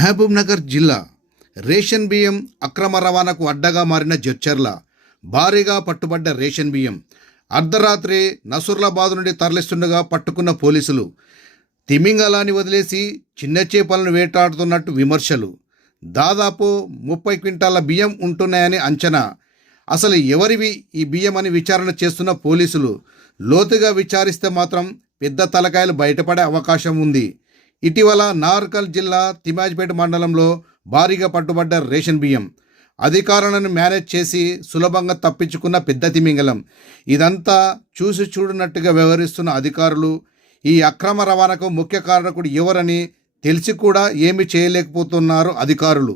మహబూబ్నగర్ జిల్లా రేషన్ బియ్యం అక్రమ రవాణాకు అడ్డగా మారిన జడ్చర్ల భారీగా పట్టుబడ్డ రేషన్ బియ్యం అర్ధరాత్రి నసూర్లాబాద్ నుండి తరలిస్తుండగా పట్టుకున్న పోలీసులు తిమింగలాన్ని వదిలేసి చిన్న చేపలను వేటాడుతున్నట్టు విమర్శలు. దాదాపు 30 క్వింటాల బియ్యం ఉంటున్నాయని అంచనా. అసలు ఎవరివి ఈ బియ్యం అని విచారణ చేస్తున్న పోలీసులు లోతుగా విచారిస్తే మాత్రం పెద్ద తలకాయలు బయటపడే అవకాశం ఉంది. ఇటీవల నార్కల్ జిల్లా తిమాజ్పేట మండలంలో భారీగా పట్టుబడ్డ రేషన్ బియ్యం అధికారులను మేనేజ్ చేసి సులభంగా తప్పించుకున్న పెద్ద తిమింగలం. ఇదంతా చూసి చూడనట్టుగా వ్యవహరిస్తున్న అధికారులు ఈ అక్రమ రవాణాకు ముఖ్య కారకుడు ఎవరని తెలిసి కూడా ఏమీ చేయలేకపోతున్నారు అధికారులు.